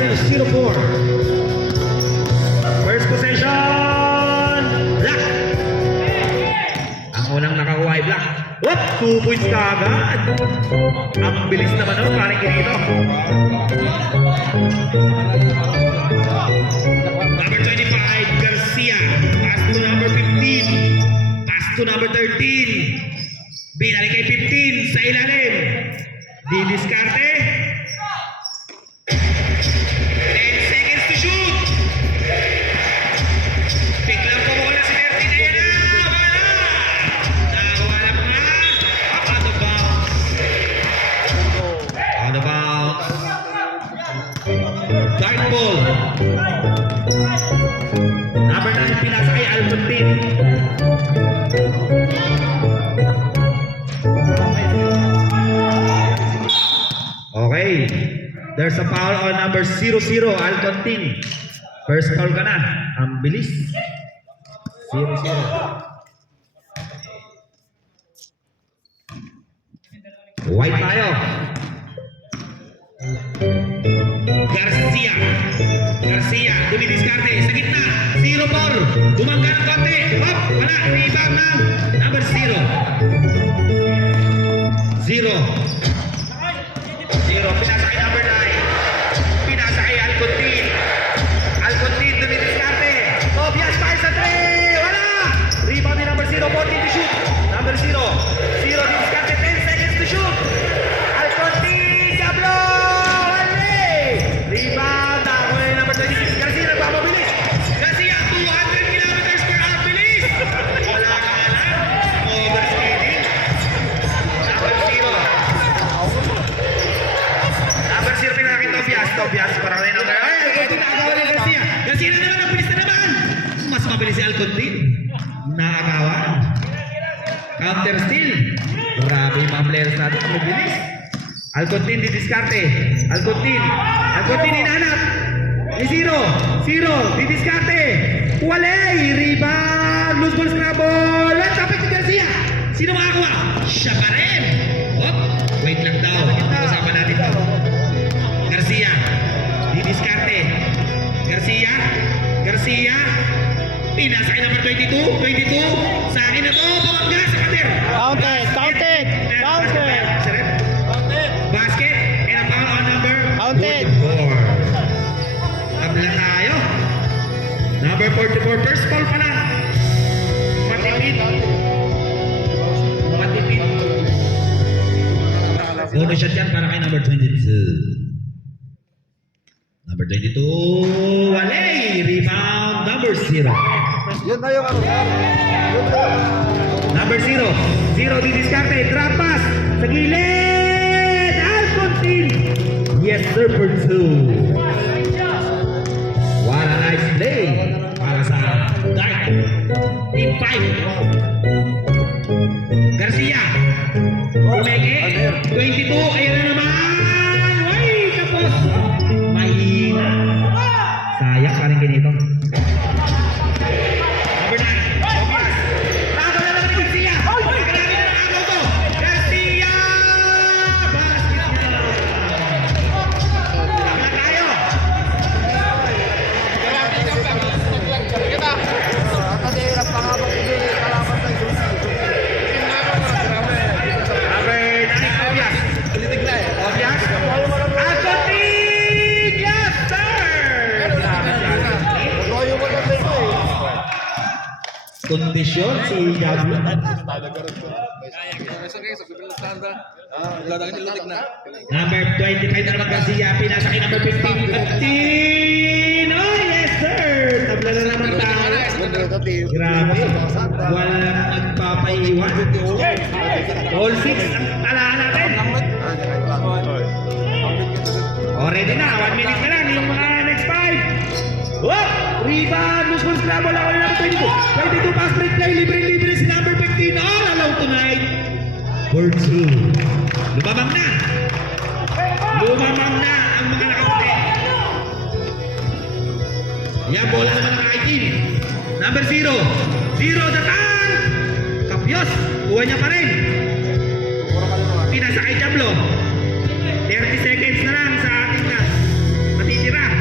0-4. First possession. Black. Ang unang nakakuha ay Black. Whoop! 2 points ka agad. Ang bilis naman naman, parang kinito. Number 25, Garcia. Pass to number 15. Pass to number 13. Binalik kay 15 sa ilalim. Didiskarte. 10 seconds to shoot. Biglang pumukula si 13. Ayan na! Wala! Nakakuha lang mga. Out of bounds. Out of bounds. Guard ball. Number 9, pinasa kay Almontin. Okay. There's a foul on number 00, Alcontin. First foul ka na. Ang bilis. 0-0. White tayo. Garcia. Garcia, dumidiskarte. Sa gitna. 0-4. Dumangga ng konti. Hop! Wala. Rebound ng number 0. 0. Pinasa kay number 9. Pinasa kay Alcontin. Alcontin, dumidiskarte. Tobias, fire sa 3. Wala! Rebound ni number 0. 14 to shoot. Number 0. 0, didiskarte. 10 seconds to shoot. Alcontin, Diablo! Rebound ako yung number 26. Garcia nagpapabilis. Garcia 200 kilometers per hour bilis. Wala ka lang. Overspeeding. Number 0. Number 0 pinakit Tobias. Tobias para rin number. Ay, Alcontin nakagawa ng Garcia. Garcia na naman. Ang bilis na naman. Mas mabilis si Alcontin. Nakagawa. Counter steal. Grabe yung mga players natin. Ang mabilis. Alcontin didiskarte. Alcontin hinanap. Ni 0. Didiskarte. Walay. Rebound. Loose ball scramble. At tapit ni Garcia. Sino makakuha? Siya pa rin. Hop. Wait lang daw. Kasama natin to. Garcia. Didiskarte. Garcia. Pinasa kay number 22. Sa akin na to. Pumangga sa kader. Counted. Basket. And a foul on number Counted. 44. Tabla tayo. Number 44. First foul pa lang. Matipid. Bonus shot yan para kay number 22. Number 22. Walay. Rebound. Number 0. Yun na yung ano. Number 0. Didiskarte. Drop pass. Sa gilid. Alcontin. Yes, sir, for 2. What a nice play. Para sa Dark. Team 5. Garcia. Umeke. 22. Ayan na naman. Ay, tapos. Mahina. Sayang parang ganito. Number 9. Tobias. Nakaw na naman ni Garcia. Marami na nakaw to. Garcia. Basket na. Tabla tayo. Kasi hirap pangabang hindi kalaban tayo. Number 9. Tobias. Tobias. Alcontin. Yes, sir. Grabe si Alcontin. Loyo mo lang dito eh. Kondisyon si Diablo. Number 25 na naman Garcia. Pinasa kay number 15. 15. Oh, yes, sir. Tabla na naman tayo. Grabe. Walang nagpapaiwan. All 6 ang talaan natin. Already na. 1 minute na lang. Yung mga next 5. Whoop! Rebound. Loose ball scramble. Ako na number 22. 22 pass break play. Libre si number 15. All allowed tonight. For 2. Lumamang na. Ang mga nakaputi. Yan, bola naman ng team. Number 0. Datan. Kapyos. Kuha niya pa rin. Pinasa kay Diablo. 30 seconds na lang sa ating matitira.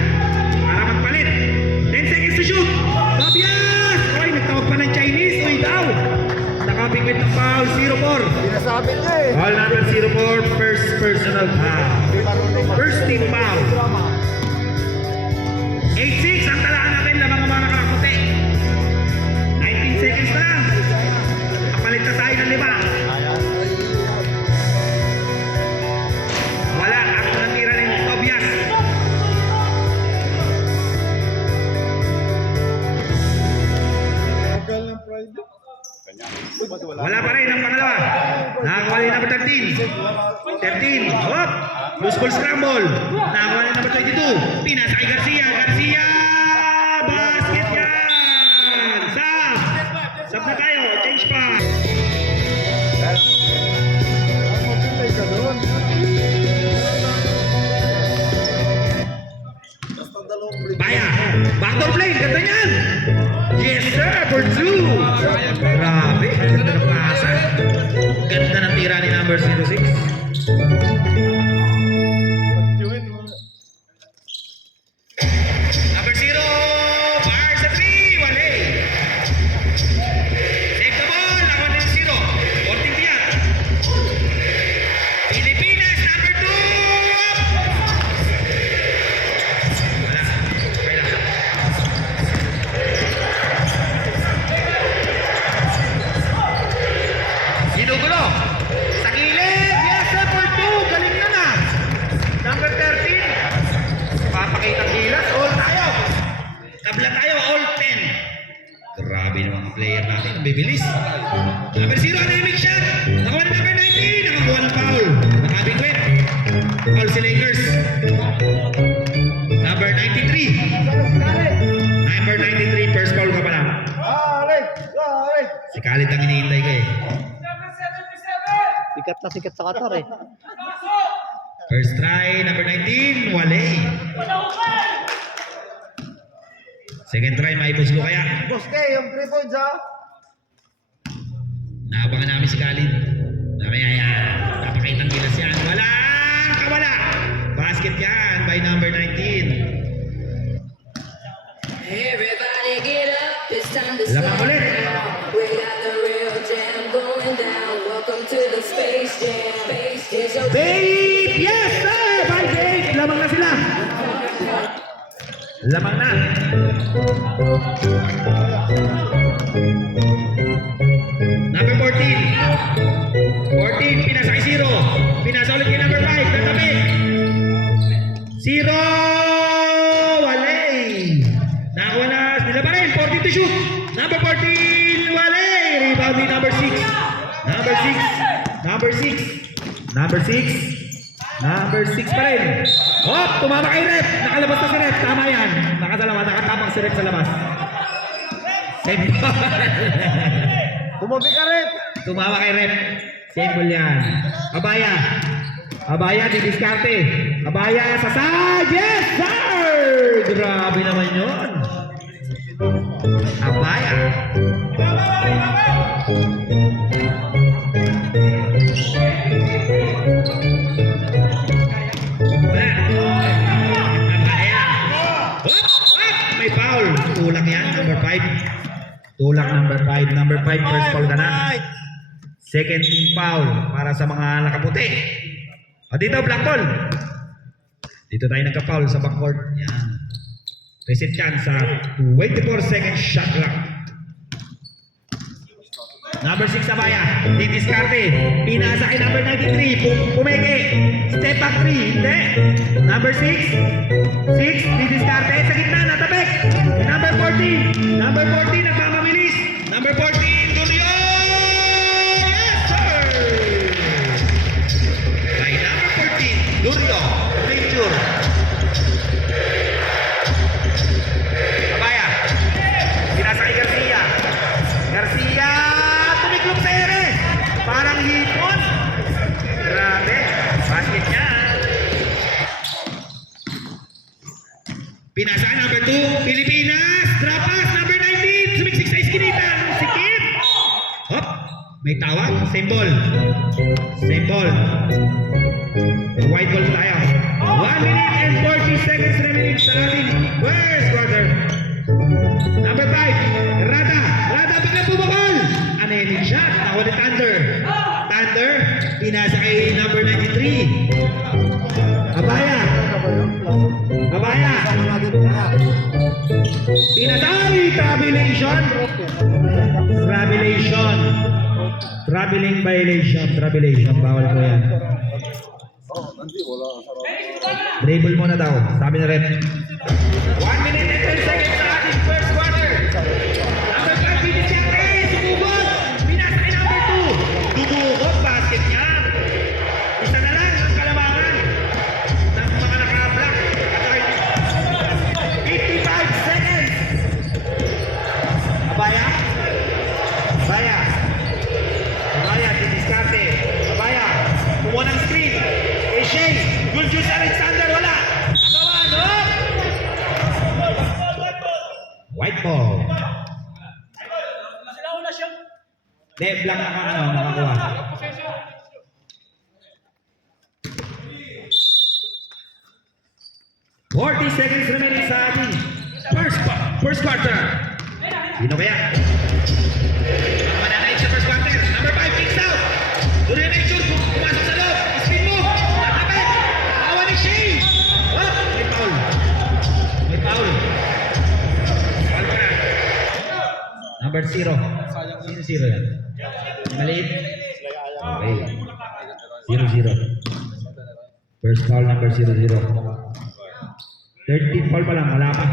Full scramble. Nakakuha na number 22. Pinasa kay Garcia. Garcia! Basket yan! Sab! Sab na tayo. Change pa. Ang mapilay ka doon. Basta dalawang break. Baya! Backdoor play! Ganda niyan! Yes sir! For two! Grabe! Ganda ng pasa. Ganda ng tira ni number 06. Number 0, fire sa 3, wale. Save the ball, ako ng 0. 14 tiyak. Pilipinas, number 2. Wala, okay lang. Ginugulo. Sa gilid, yes, number 2. Galing na na. Number 13. Papakita gilas, all tayo. Tabla tayo, all 10. Grabe naman ang player natin, ang bibilis. Number 0, anemic shot. Nakuha na number 19, nakakuha ng foul. Nakabigwit. Foul si Lakers. Number 93. Number 93, first foul ka pa lang. Si Khalid ang hinihintay ko eh. Sikat na sikat sa Qatar eh. First try, number 19, wale. Second try, maipos ko kaya. Boss K, yung 3 points ha. Naabangan namin si Khalid. Mamaya yan. Papakitang gilas yan. Walang kawala. Basket yan by number 19. Everybody get up, it's time to Lamang slow ulit. down. We got the real jam going down. Welcome to the Space Jam. Space is your Babe! Yes, sir! By Babe! Lamang na sila. Lamang na. Number 14. 14, pinasa kay 0. Pinasa ulit kay number 5. Tatabi. 0! Wale! Nakakuha na. Nila pa rin. 14 to shoot. Number 14. Wale! Rebound ni number 6. Number 6. Number 6. Number 6. Number 6 pa rin. Hop! Tumama kay Rep. Nakalabas na si Rep. Tama yan. Nakadalawa. Nakatapang si Rep sa labas. Same ball. Tumabi ka rin. Tumama kay Rep. Same ball yan. Abaya. Abaya, didiskarte. Abaya sa side. Yes, sir! Grabe naman yun. Abaya. Abaya. Hop! Hop! May foul. Tulak yan, number 5. Tulak number 5. Number 5, first foul ka na. Second team foul para sa mga nakaputi. O dito, black ball. Dito tayo nagka-foul sa backcourt. Yan. Reset yan sa 24 seconds shot clock. Number 6 Abaya. Didiskarte. Pinasa kay number 93. Pumeke. Step back 3. Hindi. Number 6. 6. Didiskarte. Sa gitna. Natabek. Number 14. Number 14. Nagmamabilis. Number 14. Julio. Yes, sir! By number 14. Julio. Picture. Abaya. Pinasa kay Garcia. Garcia. Tumiklop sa ere. Parang hipon. Grabe. Basket niya. Pinasa number 2. Pilipinas. Drop pass. Number 19. Sumiksik sa iskinitan. Sikip. Hop. May tawag. Same ball. Same ball. White ball tayo. 1 minute and 40 seconds remaining sa ating first quarter. Number 5. Rada. Rada biglang bumabol. Anemic shot. Ako ni Thunder. Thunder. Pinasa kay number 93. Abaya. Abaya. Pinatay. Travelation. Travelation. Traveling violation. Travelation. Bawal po yan. Oh, nanti wala ka sarap. Dribble muna daw. Sabi na rep. 1 minute and 10 seconds sa ating first quarter. Number 5, Pinisiante. Sumubot. Pinasa kay number 2. Dumukot. Basket niya. Isa na lang ang kalamangan. Hindi, blank nakakuha. Forty seconds remaining sa ating first quarter. Sino kaya? Ang mananay sa first quarter. Number 5, kicks out. Tuloy na yung shoot. Pumasok sa loob. Spin move. Nakapit. Nakawa ni Shane. Oh, may foul. May foul. Foul pa na. Number 0. Sino 0 yan? Maliit. Okay. 0-0. First foul number 0-0. 13 foul pa lang, wala pa.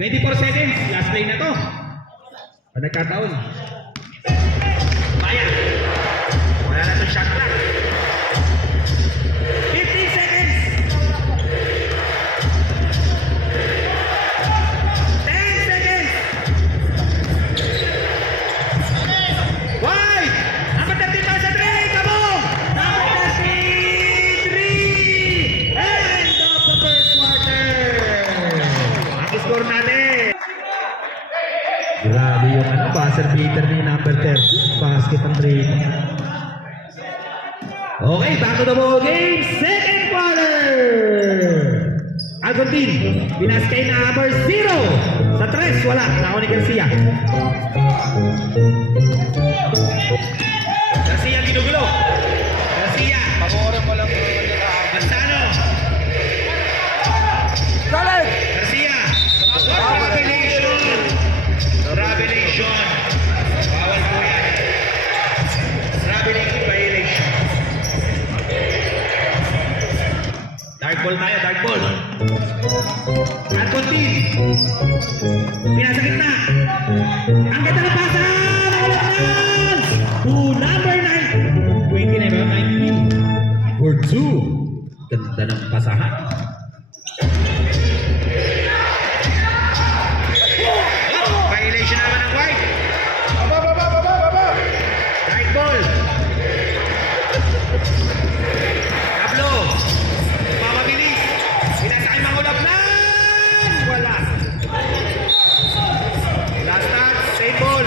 24 seconds, last play na to. Nagkataon. Bayan. Wala na itong shot clock. 15 seconds. 10 seconds. 5. Number 13 pa sa 3. Kabong. Number 13. End of the first quarter. Ang score natin. Grabe yung buzzer beater ni number 30. Basket ang 3. Okay, back to the ball game. Second quarter. Algontin, binaskay na number 0. Sa 3, wala. Nako ni Garcia. Garcia ginugulo. Garcia. Paborin mo lang. Manzano. Galing! Garcia. Revelation. Revelation. Bawal po yan. Revelation violation. Dark ball tayo, dark ball. Alcontin. Pinasakit na. Ang ganda ng pasa. Nakalagnan. To number 9. 29 ba? 19. For 2. Ganda ng pasahan. Violation naman ng white. Baba! Right ball. Pablo. Mamabilis. Pinasakay mangulapnan. Wala. Last touch. Same ball.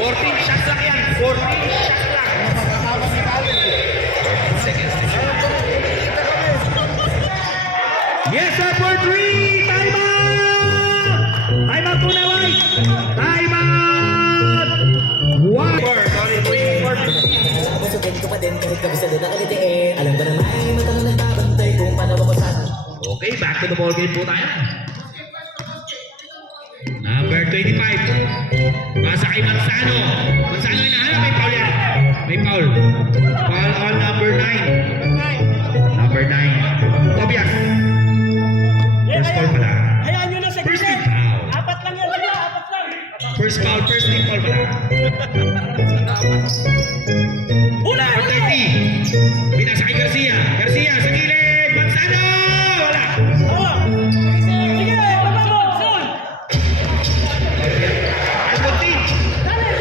14 shots lang yan. 14 shots lang. Seconds. Yes, sir, for 3. Time out. Time out muna, white. Time out. White. Busugin ko pa din kahit kabisado na kalitiin. Alam ko na may matanong nagbabantay kung paano ako saan. Okay, back to the ball game po tayo. Number 25. Pasa kay Manzano. Manzano yung nahanap. May foul yan. May foul. Foul on number 9. Number 9. Tobias. First foul pala. Hayaan nyo na sa First team gilid. foul. Apat lang yan, sila. Apat lang. First foul. First team foul pala. Hula! Number 30. Pinasa kay Garcia. Garcia sa gilid. Manzano. Wala. Oo. Sige, baba mo. Sol. Alcontin. Dali.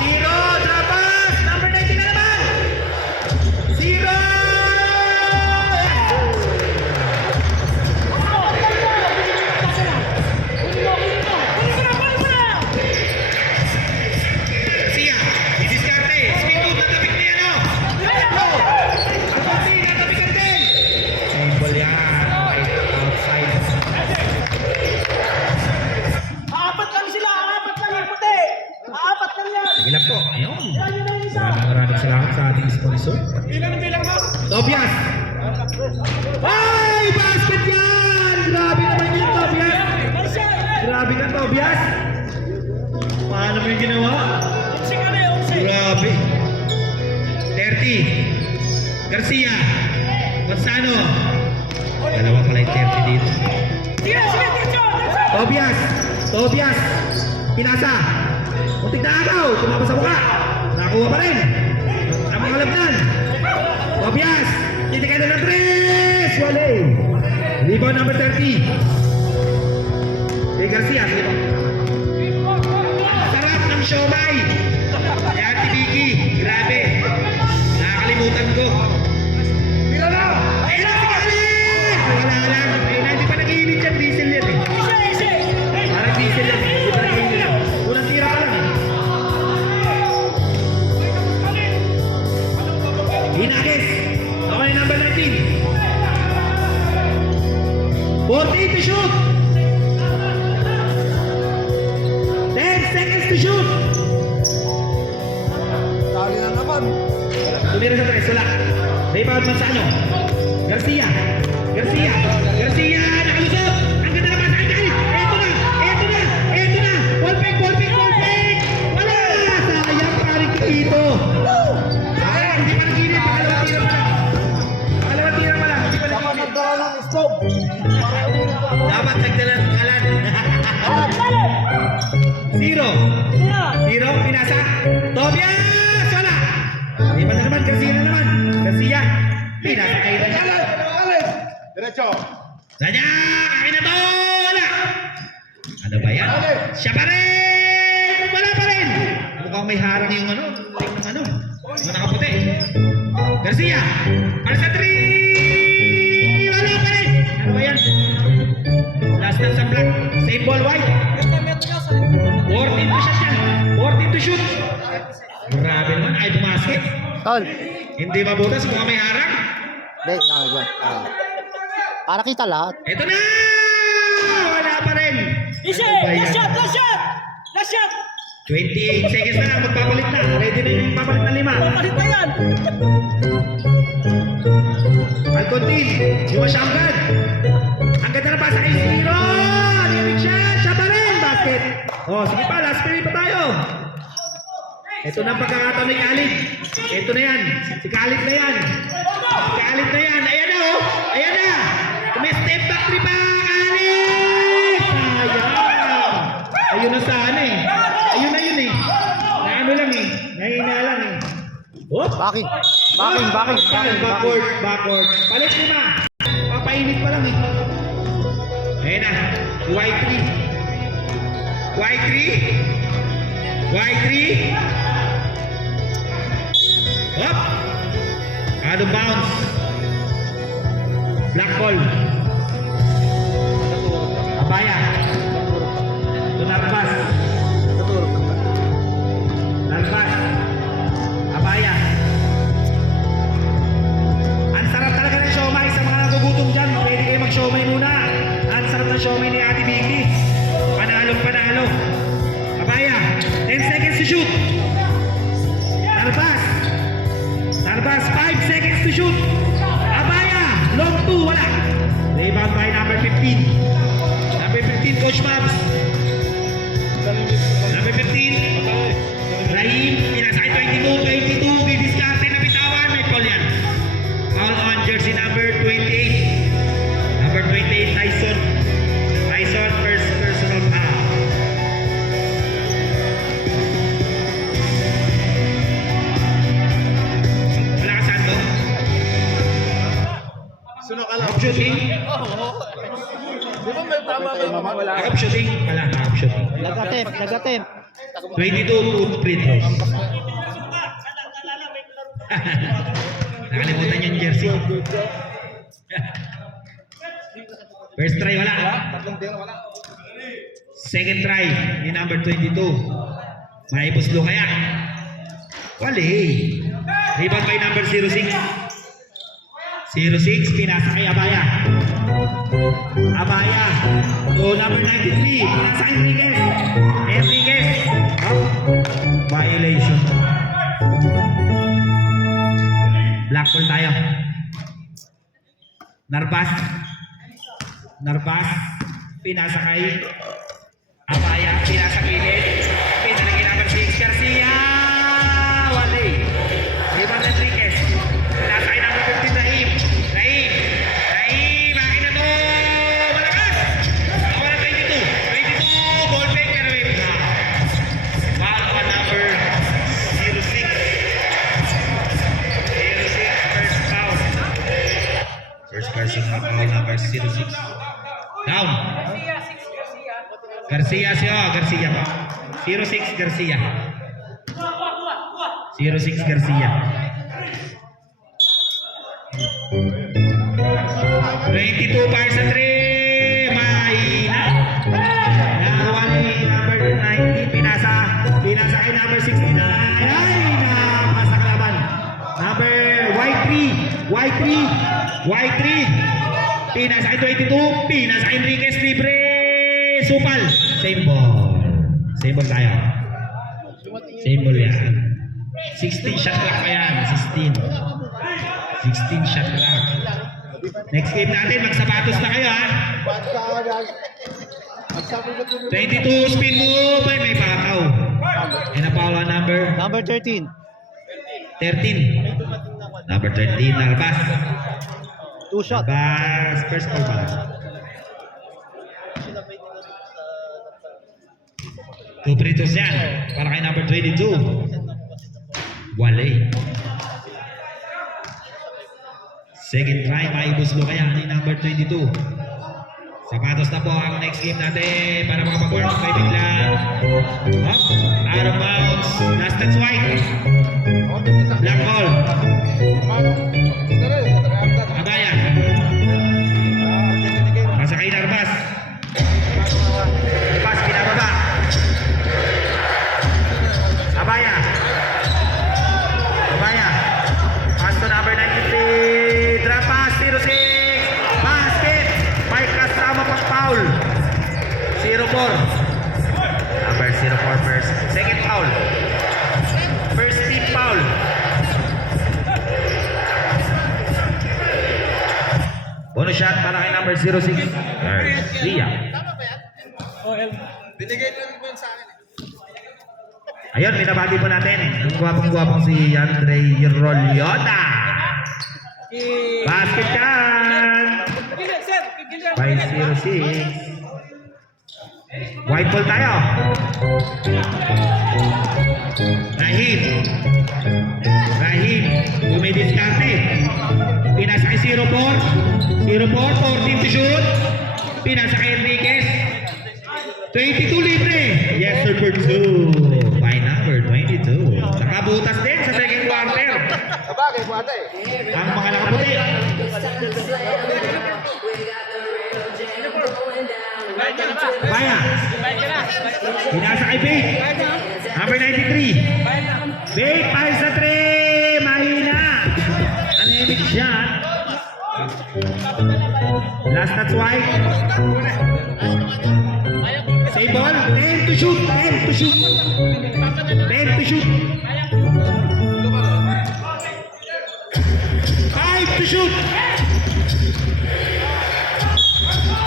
Zero, drapas! Number 19 na naman! Zero! Garcia, isiskarte! Spin move, natapik niya, no? Alcontin, natapikan din! Simple yan. Outside. Apat lang sila. Apat lang yung puti. Apat lang yan. Sige lang po. Ayun. Yan yun ang isa. Maraming salamat sa ating sponsor. Bilang mo. Tobias! Ay! Basket yan! Grabe naman yun, Tobias! Marshall. Grabe ka, Tobias! Paano mo yung ginawa? Unsi ka na, unsi. Grabe! 30. Garcia. Manzano. Dalawa pala yung 30 dito. Sige, sige, diretso, diretso. Tobias! Tobias! Pinasa! Muntik na agaw! Tumapa sa mukha! Nakuha pa rin! Ang mga labnan! Tobias! Titigay na ng 3! Wale! Rebound number 30. Kay Garcia, sige po. Sarap ng siomay! Yan, Tibiki. Grabe. Nakakalimutan ko. Pila na! Ayun na, si Khalid! Wala lang. Ayun na, hindi pa nag-iinit yan. Diesel yan eh. Isa, isa. Parang diesel yan. Hindi pa nag-iinit yan. Unang tira pa lang eh. 14 to shoot. 10 seconds to shoot. Dali na naman. Tumira sa tres, wala. Rebound man sa ano? Garcia. Garcia. Garcia, nakalusot. Ang ganda naman sa kanya. Eto na. Eto na. Eto na. Ballpeg, ballpeg, ballpeg. Wala. Sayang paring dito. Sayang, hindi pa naginip. Pangalawang tira pa lang. Pangalawang tira pa lang. Hindi pa Dapat naginip. nagdala ng stove. Para ulit na ako. Dapat nagdala ng kalan. Zero. Zero, pinasa. Tobias! Wala! Iba na naman, Garcia na naman. Garcia. Pinasa kayo na niya. Alis! Diretso. Sanya! Kain na to! Wala! Ano ba yan? Alis! Siya pa rin! Wala pa rin! Mukhang may harang yung ano. Yung ano. Yung nakaputi. Garcia! Para sa 3! Wala pa rin! Ano ba yan? Last na sa black. Same ball white. 14 to shot yan. 14 to shoot. Grabe naman. Ay, bumasket. Tol, Hindi mabutas. Mukhang may harang. hindi, nakagawa. Para kita lahat. Ito na! Wala pa rin. Isa, Ano ba yan? last shot, last shot! Last shot! 28 seconds na lang. Magpapalit na. Ready na yung papalit na 5. Palit na yan! Alcontin. Yung masyamgan. Ang ganda na pasa kay Zero. Nilig siya. Siya pa rin. Basket. Oh, sige pa. Last play pa tayo. Ito na ang pagkakataon ni Khalid. Ito na yan. Si Khalid na yan. Si Khalid na yan. Ayan na oh. Ayan na. Step back 3 pa. Khalid. Sayang. Ayun na sana eh. Ayun na yun eh. Naano lang eh. Nahina lang eh. Oh. Backing. Backing, backing, backing, Backward, backing. backward. Palit 5. Papainit pa lang eh. Ayan na. Y3. Y3. Y3. Up. Out of bounds. Black ball. Abaya. Tunarpas. Narpas. Abaya. Ang sarap talaga ng siomay sa mga nagugutom dyan. Pwede kayo mag-siomay muna. Ang sarap ng siomay ni Ate Vicky. Panalong panalo. Abaya. 10 seconds to shoot. Narpas. Narpas. 5 seconds to shoot. Abaya. Long 2. Wala. Rebound by number 15. Number 15, Coach Mabs. Number 15. Rahim. Pinasakit 22. Bidiskarte na bitawan. May call yan. Foul on jersey number 28. Number 28, Tyson. Tyson, first personal foul. Wala ka saan to? Sunok ka lang. Half shooting? Di ba may tama ba? Wala. Half shooting? Wala, half shooting. Nag-attempt, nag-attempt. 22 to free throws. Nakalimutan yung jersey. First try, wala. Tatlong tira, wala. Second try ni number 22. Maipuslo kaya. Wali. Rebound by number 06. 06, pinasa kay Abaya. Abaya. To number 93, pinasa kay Enriquez. Enriquez. Out. Violation. Black ball tayo. Narpas. Narpas. Pinasa kay Abaya. Pinasa kay Enriquez. Pinasa kay number 6, Garcia. Wali. Rebound Enriquez. Pinasa kay number 15, Rahim. Rahim. Rahim. Akin na to. Malakas. Ako na 22. 22. Ball fake pero may foul on number 06. 06. First foul. First personal foul number 06. Down. Garcia siya. Garcia pa. 06 Garcia. 06 Garcia. 22 para sa 3. Mahina. Nakuha ni number 90. Pinasa kay number 69. Ay, napasa kalaban. Number Y3. Y3. Y3. Pinasa kay 22. Pinasa kay Enriquez. Libre. Supal. Same ball. Same ball tayo. Same ball yan. 16 shot clock pa yan. 16. 16 shot clock. Next game natin, magsapatos na kayo ha. 22 spin move. Ay, may pakaw. And a foul on number Number 13. 13. Number 13, Narbas. 2 shot. Narbas, first foul ba? 2 free throws yan. Para kay number 22. Wale. Second try, maibuslo kaya ni number 22. Sapatos na po ang next game natin para makapag-warm up kay bigla. Up, out of bounds. Last touch white. Black ball. Abaya. Pasa kay Narbas. Pas pinababa. Abaya. Abaya. Pass to number 93. Drop pass, 06. Basket. May kasama pang foul. 0-4. Number 0-4 first. Second foul. First team foul. Bonus shot para kay number 06. Garcia. Binigay na rin po yun sa akin. Ayun, binabati po natin ang gwapong-gwapong si Andre Roliota. Basket kan! 5-0-6. White ball tayo. Rahim. Rahim. Dumidiskarte. Pinasa kay 0-4. 0-4. 14 to shoot. Pinasa kay Enriquez. 22 libre. Yes, sir, for 2. By number 22. Nakabutas din sa second quarter. Sabagay, buwate. Ang mga nakaputi. It's time to slam. We got the real jam going down. Welcome to the Baya. Pinasa kay Bate. Number 93. Bate, pass sa 3. Mahina. Anemic shot. Last touch white. Same ball. 10 to shoot. 10 to shoot. 10 to shoot. 5 to shoot.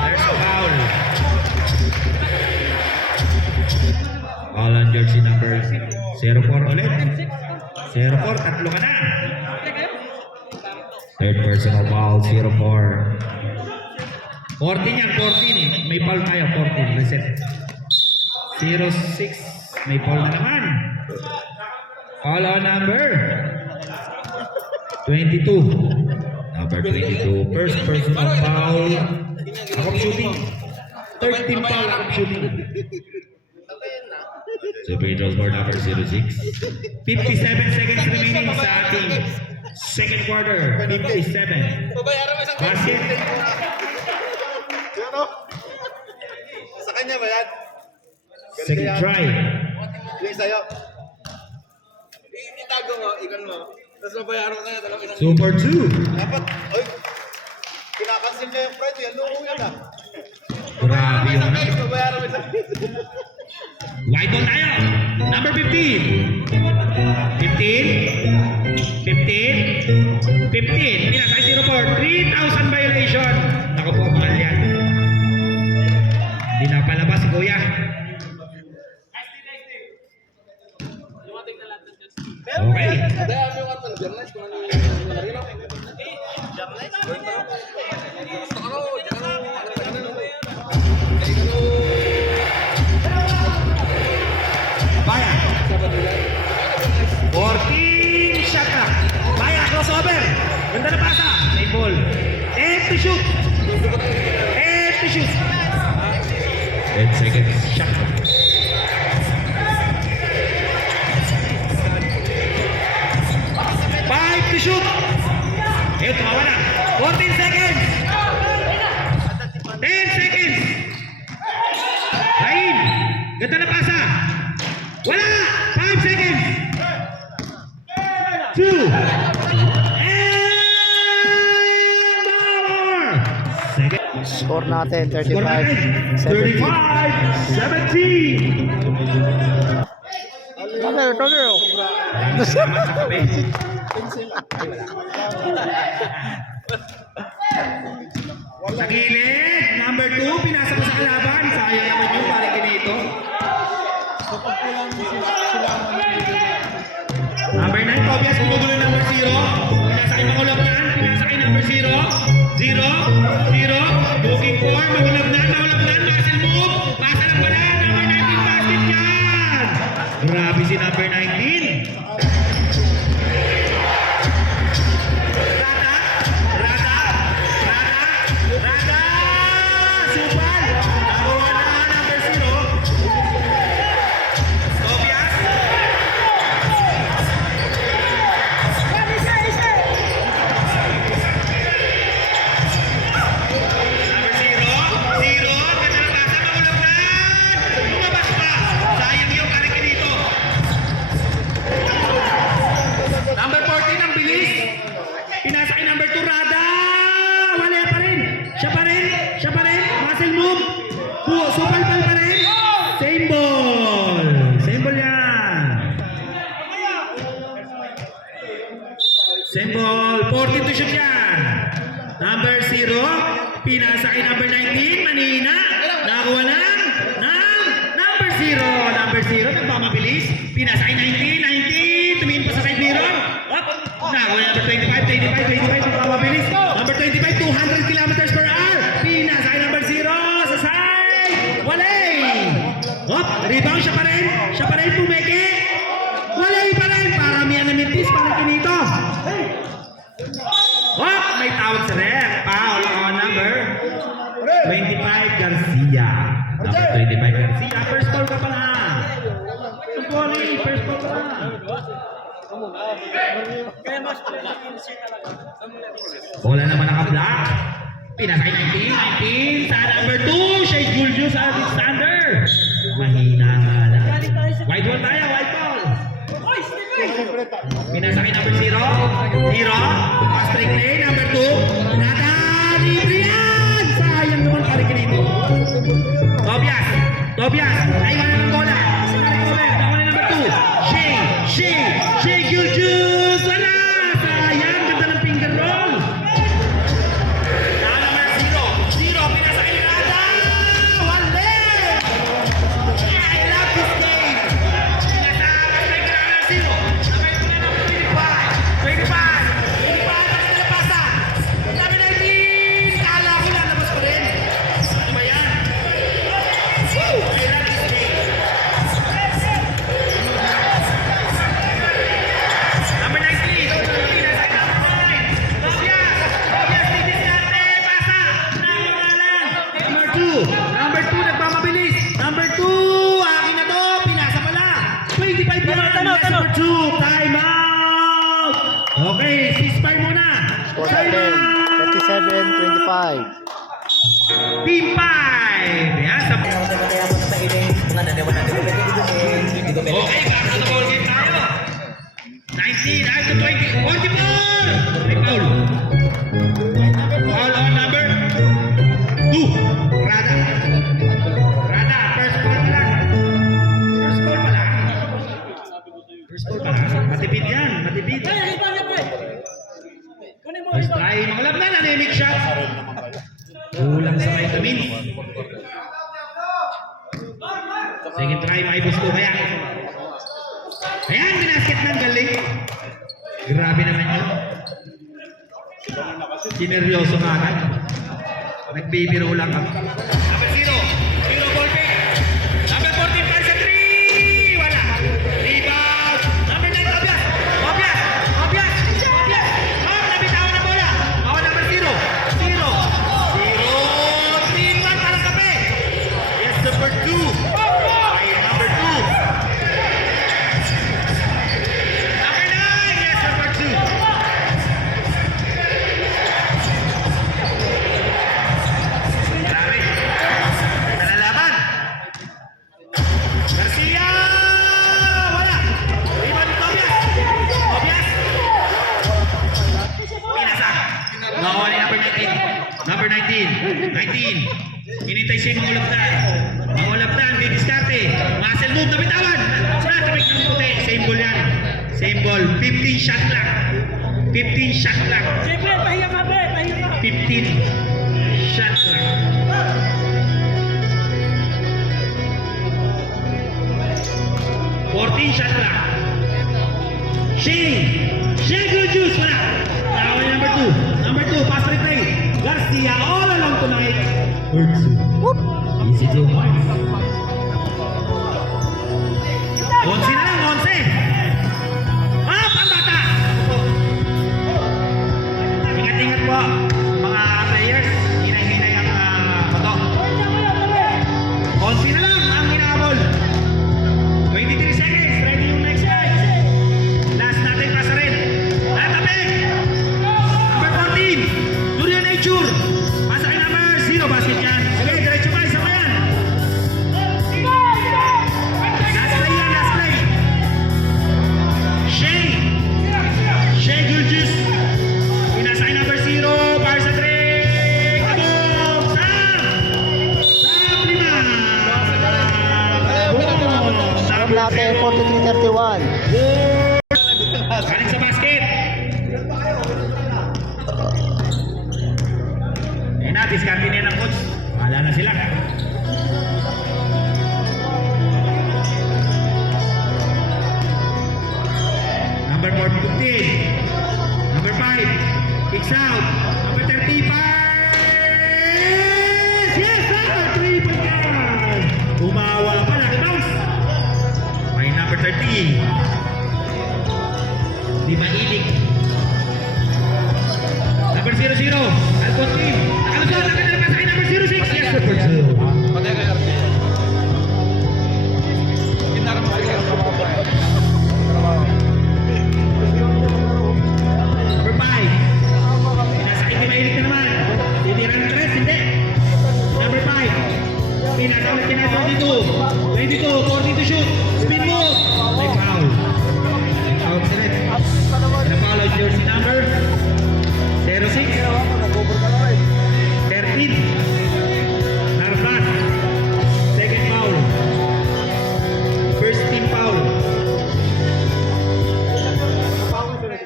There's a foul. Foul on jersey number 04 ulit. 04, tatlo ka na. Third personal foul, 04. 14 yan, 14. May foul tayo, 14. Reset. 06. May foul na naman. Foul on number 22. Number 22. First personal foul. Akong shooting. 13 foul, akong shooting. So, Pedro's board number 06. 57 seconds remaining sa ating second quarter. 57. Basket. Ano? Sa kanya ba yan? Second try. Yung sa'yo. Itago mo, ikan mo. Tapos mabayaran ko na dalawang isang. Super 2. Dapat, oy, kinakasin niya yung Friday. Ano ko yan ah? Grabe yun. Guys, mabayaran mo isang. White ball tayo. Number 15. 15. 15. 15. Pinasay 04. 3,000 violation. Naku po, mahal yan. Hindi na palabas si Kuya. Okay. Kaya mo yung atal, journalist, kung ano yung narino. Journalist? Basta ano, Baya. 14 shot clock. Baya, crossover. Ganda na pasa. Same ball. 10 to shoot. 10 to shoot. 10 seconds. Shot clock. 5 to shoot. Eh, tumawa na. 14 seconds. 10 seconds. Rahim. Ganda na pasa. Wala. 5 seconds. 2. And more. Score natin, Score natin. 35-17. 35-17. Tunnel, tunnel. Salamat sa kape. Sa gilid, number 2, pinasa pa sa kalaban. Sayang naman yung parang kinito. Number 9, Tobias, bumugulo ng number 0. Pinasakay makulap yan. Pinasakay number 0. 0. 0. Booking 4. Makulap na. Muscle move. Pasa lang pala. Number 19, basket yan. Grabe si number 19. Rada. Supal. Nakuha na number 0. Tobias. Number 0. Ganda ng pasa. Makulap na. Lumabas pa. Sayang yung parang kinito. Number 14 ang bilis. Pinasa kay number 2 Rada. Wala pa rin. Siya pa rin. Muscle move. Supal-pal pa rin. Same ball. Same ball yan. Same ball. 14 to shoot yan. Number 0. Pinasa kay number 19. Manina. Nakuha ng number 0. Number 0. Nagmamabilis. Pinasa kay 19. Tumingin pa sa kay Biron. Nakuha number 25. Nagmamabilis. Number 25. 200 kilometers per hour. Pinasa kay number 0. Sa side. Walay. Rebound. Siya pa rin. Pumeke. Walay pa rin. Paramihan na mintis. Parang kinito. May tawag sa ref. Foul on number 25 Garcia. Number 25 Garcia. First ball ka pala. First ball ka pala. Bola naman naka-block. Pinasay 19 sa number 2. Shea Julius Alexander. Mahina nga lang. White ball tayo. Pinasakay number 0. Pass break lane. Number 2. Nada. Librian. Sayang naman pari kinito. Tobias. Naiwanan ng bola. Nakuha number 2. Shea Julius. Wala. Sayang. Ganda ng finger roll. Number 0. Pinasakay Nada. Wale. I love this game. Pinasakay number 0. Number 2 nagmamabilis. Number 2, akin na to. Pinasa pala. 25 yan. Number 2, time out. Okay, ceasefire muna. Score Time natin, out. 37-25. Team 5. Yan, sa... Okay, baka na ball game tayo. 19, to 20. 44. May foul. Foul on number 2. Rada, first ball pa lang. Matipid yan, matipid. First try, makalap na, nanimik shot. Kulang sa vitamins. Second try, maibos ko kaya. Ayan, binasket ng galing. Grabe naman yun. Sineryoso nga agad. Nagbibiro lang ako. Number 0 ball fake. Number 14, pass sa 3. Wala. Rebound. Number 9, Tobias. Nabitawan na bola. Bawal number 0. 3-1 para kape. Yes, number 2. Ay, number 2. Number 9. Yes, number 2. Grabe. Nalalaban. 19. Hinintay siya yung mangulaptan. Mangulaptan, may diskarte. Muscle move, nabitawan. Sabik ng puti. Same ball yan. Same ball. 15 shot lang. 15 shot lang. Siyempre, pahinga ka, pre. Pahinga ka. 15 shot lang. Shot lang. Shea Good Juice, wala. Tawag number 2. Number 2, pass replay. Garcia, all along tonight. Easy to find. 11 na lang, 11. Ah, pambata. Ingat-ingat po, mga players. Hinay-hinay ang bato. 11 na lang ang hinabol. 23 seconds, ready yung next guy. Last natin pasa rin. Natapik. Number 14, Durian Nature. Pasa kay number 0, basket yan. Okay, diretso pa, isa pa yan. Last play yan, last play. Shea Gurgis. Pinasa kay number 0, para sa 3. Kabog! Sam! 5. Score natin 43-31. Galing sa basket. Ayun na, diskarte niya ng coach. Wala na sila. Number 15. Number 5. Kicks out. Number 35. Yes, sir! 3 point yan. Umawa pa na. Bounce. May number 30. Di mainig. Number 00. Alcon team. Nakalusot. Nakadalapas kay number 06. Yes, sir. Patay kay RT. Kinara mo kay RT. Number 5. Pinasakit ni mainig na naman. Titira ng 3. Hindi. Number 5. Pinasa ulit kina 22. 42. 40 to shoot. Spin move. May foul. Foul select. Pinafoul ang jersey number 06. 13. Narvas. Second foul. First team foul.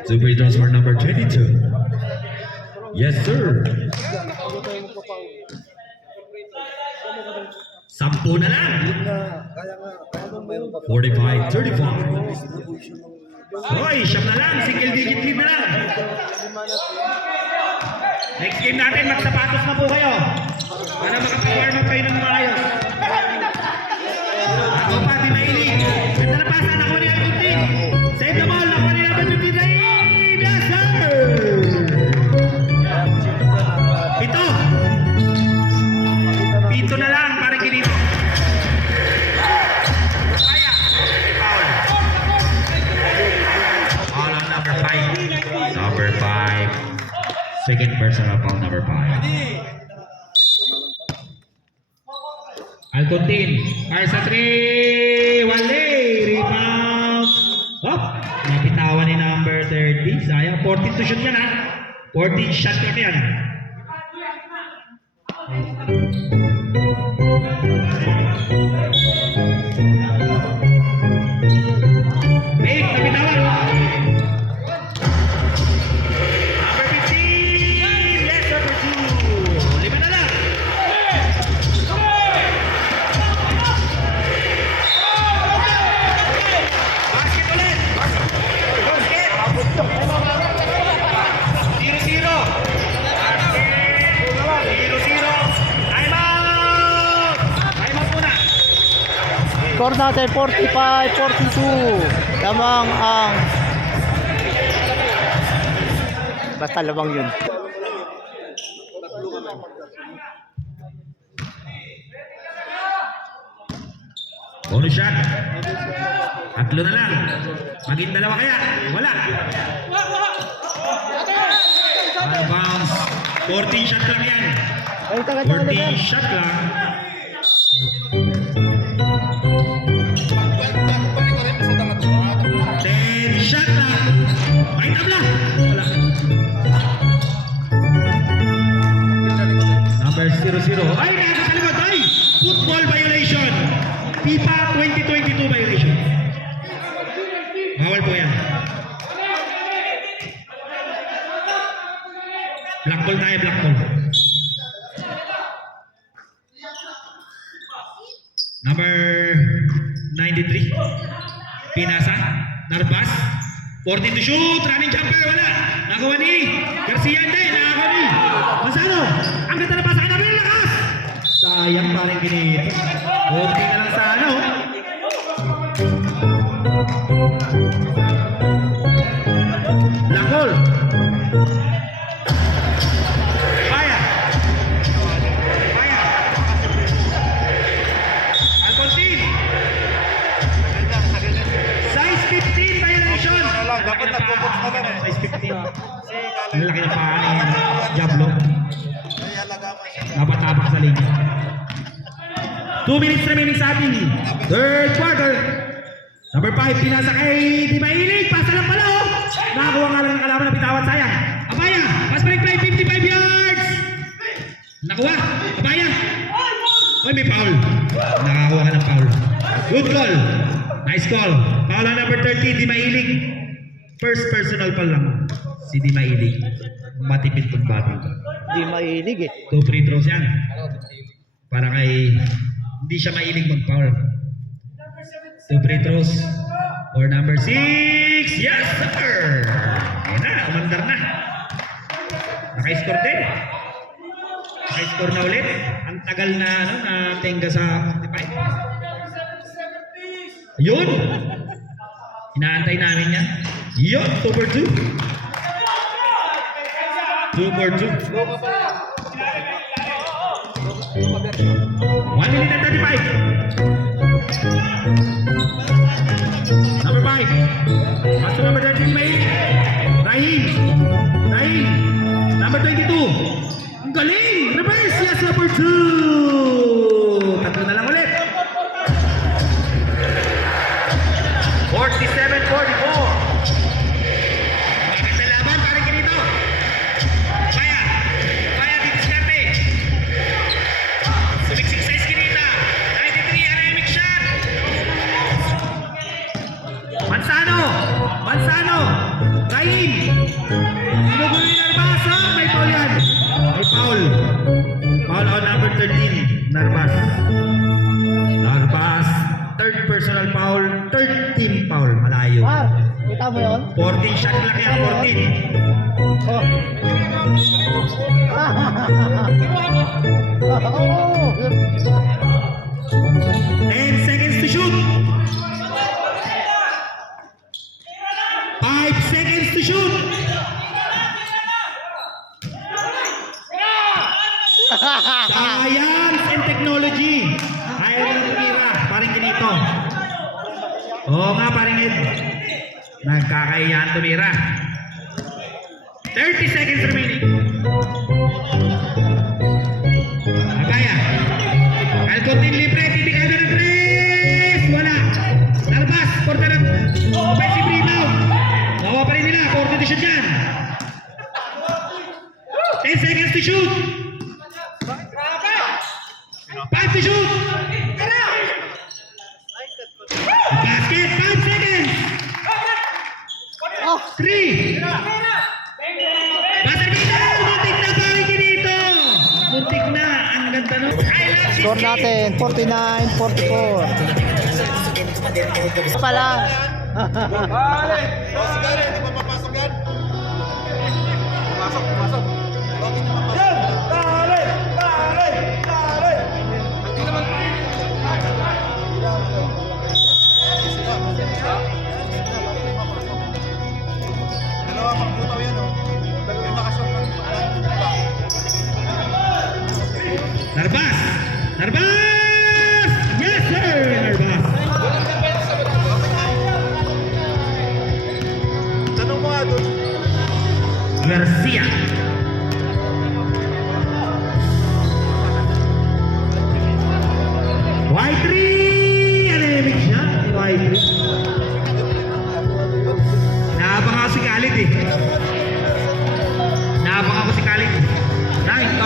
Super transfer number 22. Yes, sir. 10 na lang. 45-35. Hoy, siyam na lang. Single digit lead na lang. Next game natin, magsapatos na po kayo. Para makapag-warm up kayo ng maayos. Ako pa, di mailig. Ganda na pasa, nakuha ni Alcon team. Save the ball, nakuha ni number 15. Yes, sir! Pito na lang para kinito. Kaya. Foul. Foul on number 5. Number 5. Second personal foul, number 5. Alcontin. Fire sa 3. Wale. Rebound. Hop. Napitawan ni number 30. Sayang. 14 to shoot yan ha. 14 shot lang yan. Wait, napitawan. Number 15. Yes, number 2. 5 na lang. Basket ulit. Basket. 0-0. 0-0. Time out. Time out muna. Score natin 45-42. Lamang ang... Basta lamang yun. Bonus shot. 3 na lang. Maging 2 kaya? Wala. Out of bounds. 14 shot lang yan. 14 shot lang. Shot lang. May tabla. Wala. Number 00. 0-0. Ay, nasa sa likod. Ay! Football violation. FIFA 2022 violation. Bawal po yan. Black ball tayo, black ball. Number 93. Pinasa. Narbas. 14 to shoot. Running jumper. Wala. Nakakuha ni Garcia. Hindi. Nakakuha ni Manzano. Ang ganda na pasa. Kinabi ng lakas. Sayang parang ginito. Okay na lang sa ano. Black ball. Fire. Fire. Alfonsin. Size 15 violation. Dapat nagpo-box na lang eh. Size 15. Ang laki ng paa ni Diablo. Napatapak sa linya. 2 minutes remaining sa ating third quarter. Number 5, pinasa kay Di Mahilig. Pasa lang pala oh. Nakakuha nga lang ng kalaban na bitawan. Sayang. Abaya. Pass break play. 55 yards. Nakuha. Abaya. Oy, may foul. Nakakuha ka ng foul. Good call. Nice call. Foul na number 30, Di Mahilig. First personal pa lang. Si Di Mahilig. Matipid kong bati. Di mailig eh. 2 free throws yan. Para kay hindi siya mailig mag-foul. 2 free throws. Or number 6. Yes, sir! Ayan na, umandar na. Naka-score din. Naka-score na ulit. Ang tagal na, ano, na tenga sa 45. Yun! Inaantay namin yan. Yun, 2 for 2. 2 for 2. 1 minute and 35. Number 5. Pass to number 13, May. Rahim. Rahim. Number 22. Ang galing! Reverse! Yes, number 2. Tatlo na lang ulit. 47-44. Maganda laban, parang ganito. Kaya. Kaya didiskarte. Sumiksik sa iskinita. 93, anemic shot. Manzano. Manzano. Rahim. Sinugulo ni Narbas. May foul yan. May foul. Foul on number 13. Narbas. Narbas. Third personal foul. Third team foul. Malayo. Mar, kita mo yun? 14 shot lang yan. 14. Oh. Oh. 10 seconds to shoot. 5 seconds to shoot. Science and technology. Ayaw na tumira. Parang ganito. Oo nga, parang ito. Nagkakayaan tumira. 30 seconds remaining. Abaya. Alcontin libre. Titigado ng 3. Wala. Narbas. Porta ng offensive rebound. Nawa pa rin nila. 40 to shoot yan. 10 seconds to shoot. 5 to shoot. Basket. 5 seconds. 3. Basket dito. Muntik na parang ganito. Muntik na. Ang ganda no. I love this Score game. natin, 49-44. Pala. Balik! Boss, gari, hindi pa papasok yan. Pumasok, pumasok. Bakit hindi papasok? Yan! Tali! Tali! Tali! Hindi naman. Dalawa pagputaw yan, oh. May makasok ng Narbas! Narbas! Yes, sir! Narbas! tanong mo nga doon. Garcia. Y3! Anemic siya. Y3. Naabang ako si Khalid eh. Naabang ako si Khalid. 9,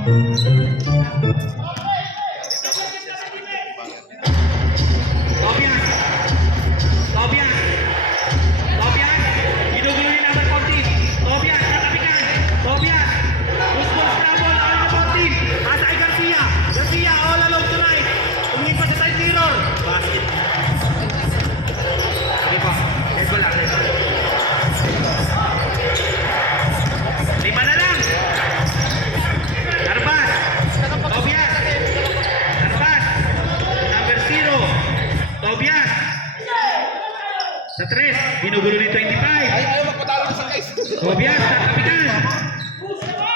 Tobias. Tobias. Tobias. Ginugulo ni number 14. Tobias, katapikan. Tobias. Usbol scramble on the 14. Asa ay Garcia. Garcia all alone tonight. Tumingin pa sa side mirror. Basket. Sige po. Yes, wala. Lima na lang. Darbas. Tobias. Darbas. Number 0. Tobias. Sa 3. Ginugulo ni 25. Ayaw magpatalo na sa guys. Tobias, tatapikan.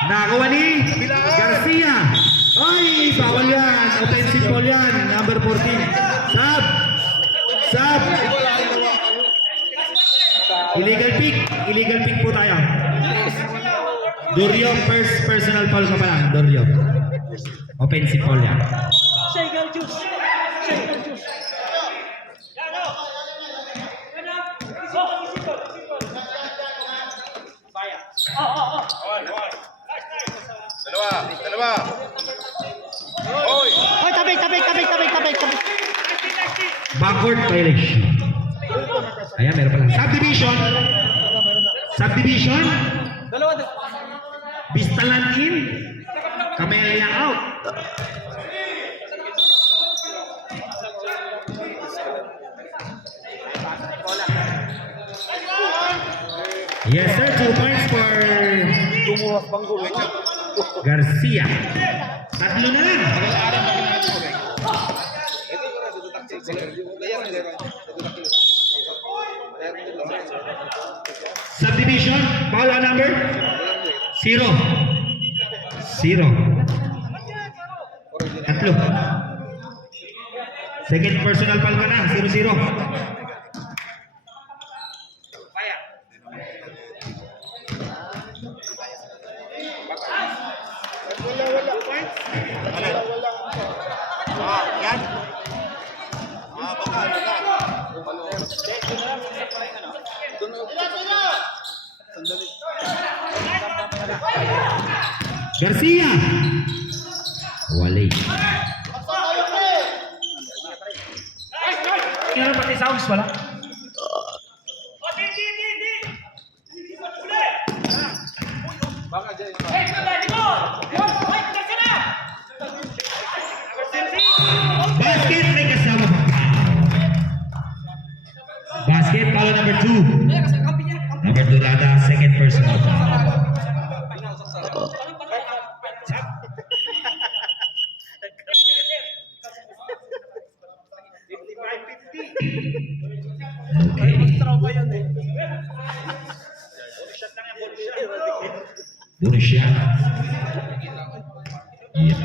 Nakakuha ni Garcia. Ay, bawal yan. Offensive ball yan. Number 14. Sub. Sub. Illegal pick. Illegal pick po tayo. Dorio, first personal foul ka pa lang. Dorio. Offensive foul yan. Shaker juice. Shaker juice. Dalawa. Hoy. Ay, tabig. Backward violation. Ayan, meron pa lang. Subdivision. Subdivision. Bistalan in. Camellia out. Yes sir, 2 points for Garcia. Tatlo na lang. Subdivision, foul on number 0. 0. Tatlo. Second personal foul ka na, 0-0. Garcia. Wali. Kaya pati sounds wala. Basket may kasama pa. Basket foul number 2. Number 2 Lada, second personal foul. Bonus shot. Yeah.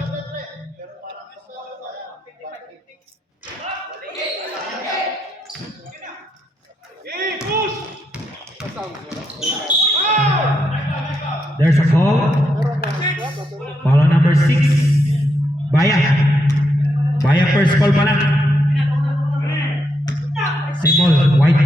There's a foul. Foul on number 6. Baya. Baya first foul pa lang. Same ball, white.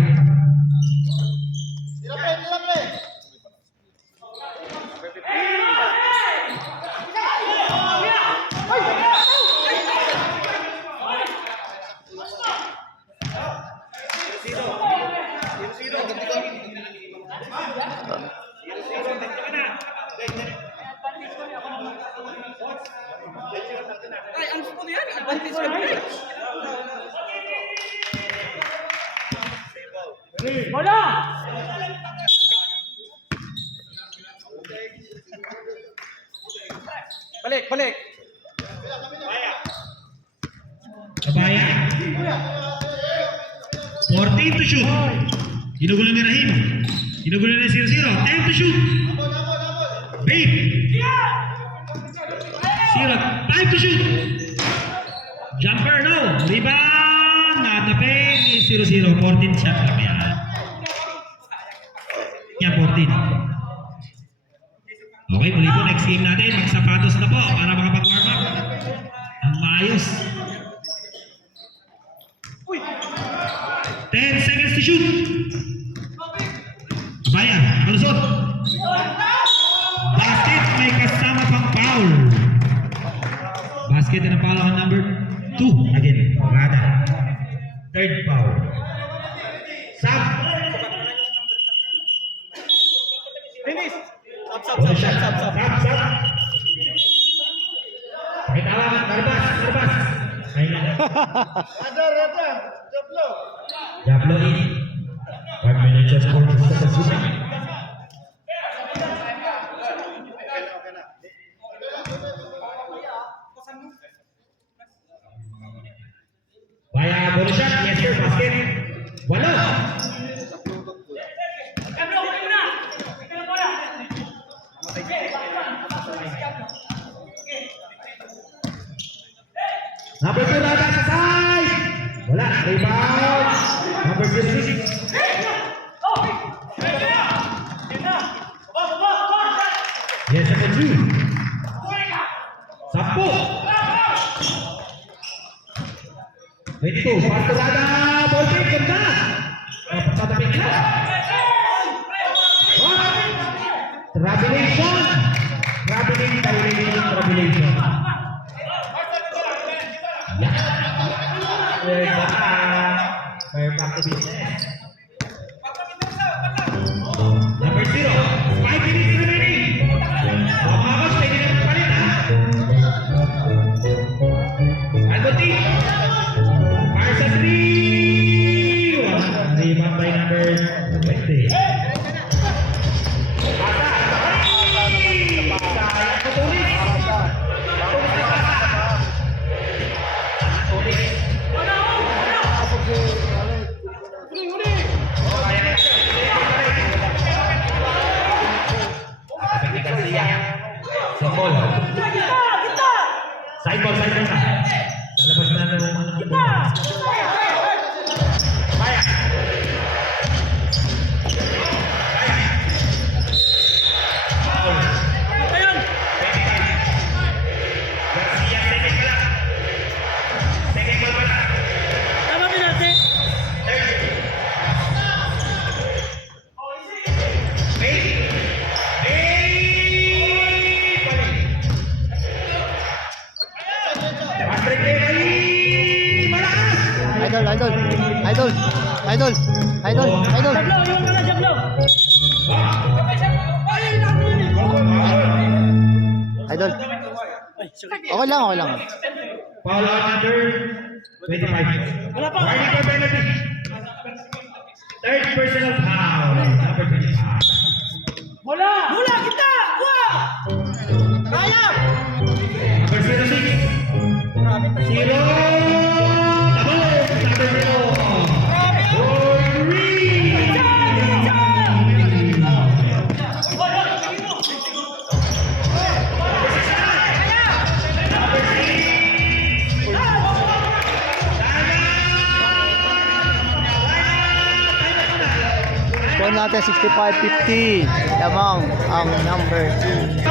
Wala! Balik. Kabaya. 14 to shoot. Ginugulo ni Rahim. Ginugulo ni 0-0. 10 to shoot. Babe. 0. 5 to shoot. Jumper, no. Rebound. Nataping. 0-0. 14 shot lang yan. Yan, 14. Okay, muli po next game natin. Magsapatos na po para makapag-warm up. Ang maayos. 10 seconds to shoot. Bayan, nakalusot. Basket, may kasama pang foul. Basket and a foul on number 2. Again, Rada. Third foul. Sub. Finish. Sab. Sub. Pakitawan, Barbas. Ayun. Jablo in. 5 minutes just 40 seconds remaining. Vaya bonus shot, yes sir, basket. Walo. Number 2 Rada sa side. Wala, rebound. Number 6. Yes, second 3. 10. 22, pass to Rada. Ball break, ganda. Patapin na. Travelation. We're back to business. Number 0, 5 minutes remaining. Mga boss, pwede na magpalit ha. Albuti. Fire sa 3. Rebound by number 20. Simbol. Side ball na. Lalabas na ng Kaya. Foul. Garcia, second ka lang. Second ball pa lang. Tama pinati. Idol. Jablo, yung mga jablo. Idol. Okay lang. Foul on number 25. Wala pa. Warning for penalty. Third personal foul. Number 25. Mula, kita. Wah. Kaya. Number 06. Zero. Double. Number 0. Score natin 65-50. Lamang ang number 2.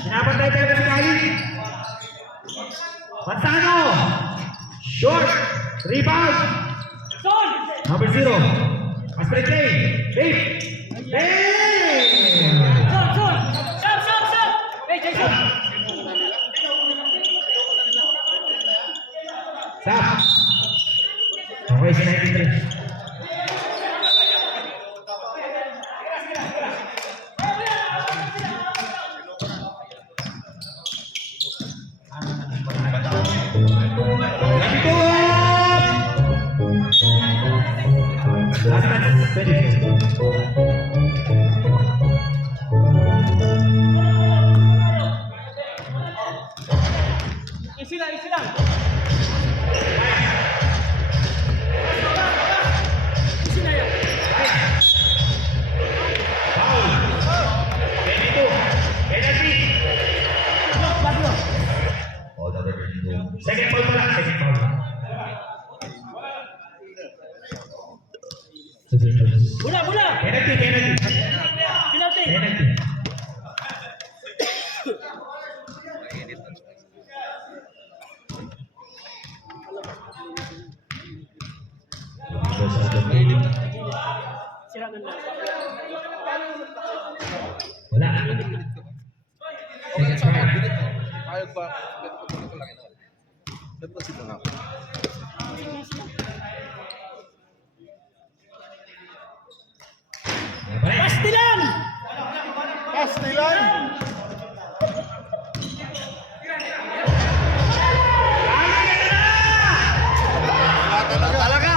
Pinapantay talaga si Kali. Pansano. Short. Rebound. Number 0. Aspre play. Dave. Sab. Hey, Jason. Stop. Okay, si 93. Last match, 24. Easy lang. Easy na yan. Foul. 22. Penalty. Baglo. All the Second ball pala, second ball. Bola. Penalty. Penalty. Penalty. Sira ng lang. Wala. Okay, sa akin. Ayog pa. Ito lang ito. Deposit na ako. Pastilan! Talaga!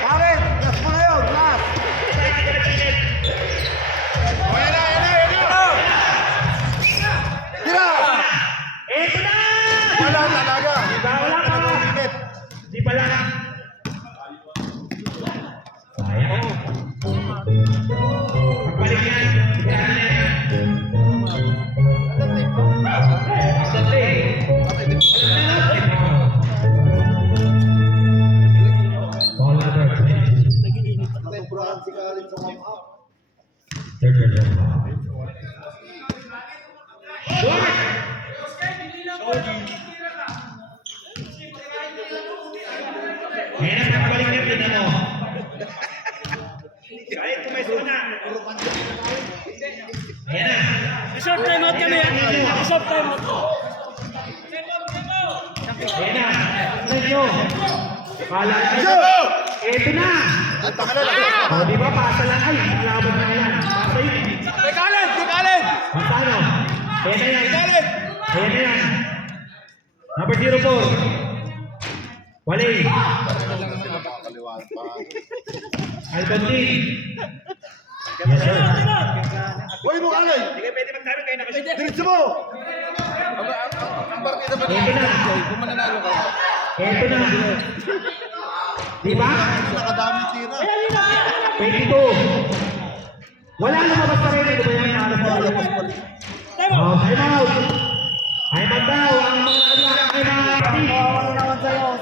Pare, last mo na yun, last! Ayan na! Tira! Eto na! Wala talaga! Wala pa! Di pala. Sayang. Pagbalik yan. Sigurado na yan. Ball number 22. Sobrahan si Kalit sa map-up. Third version. Short! Ayan na, pagbalik niya, tingnan mo. Kahit kumeso na. Ayan na. Short time out kami. Short time out. Ayan na. Tignan nyo. Kala nyo. Eto na. At pakala lang. O, di ba, pasa lang. Ay, laban na yan. Pasa yun. Kay Kalit! Paano? Ayan na yan. Ayan na yan. Number 04. Walay. Albantin. Yes, sir. Hoy mo Kalit! Hindi kayo pwede magsabi kayo nakasya. Diretso mo! Ang partida ba Ito na. Kung mananalo ka, Ito na. Di ba? nakadami tira. 22. Wala lumabas pa rin. Ito ba yan? Time out. Time out. Time out daw. Ang mga naglalang ay mga team.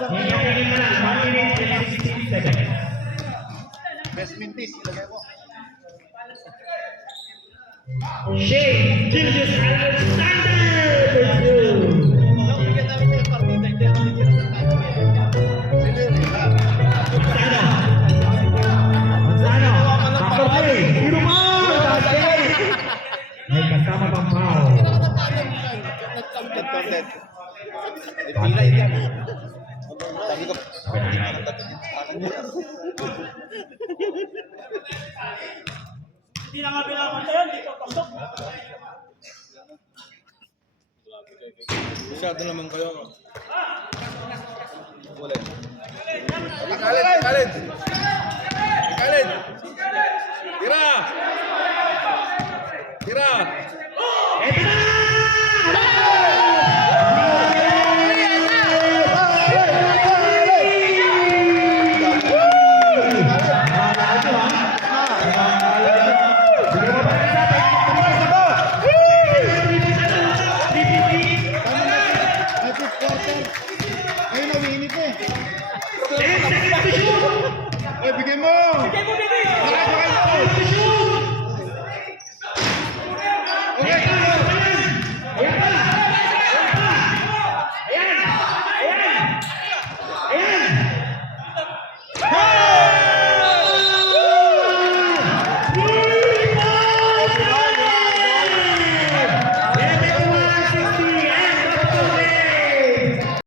Hingapin na lang. 1 minute and 16 seconds. Best mintis, ilagay mo. Shane Julius Alexander. Manzano. Factor play. Hero Mar. May kasama pang foul. Pilay yan. Hindi na nga bilangan tayo. Hindi ko pasok. Masyado naman kayo. Wala. Kalit! Tira!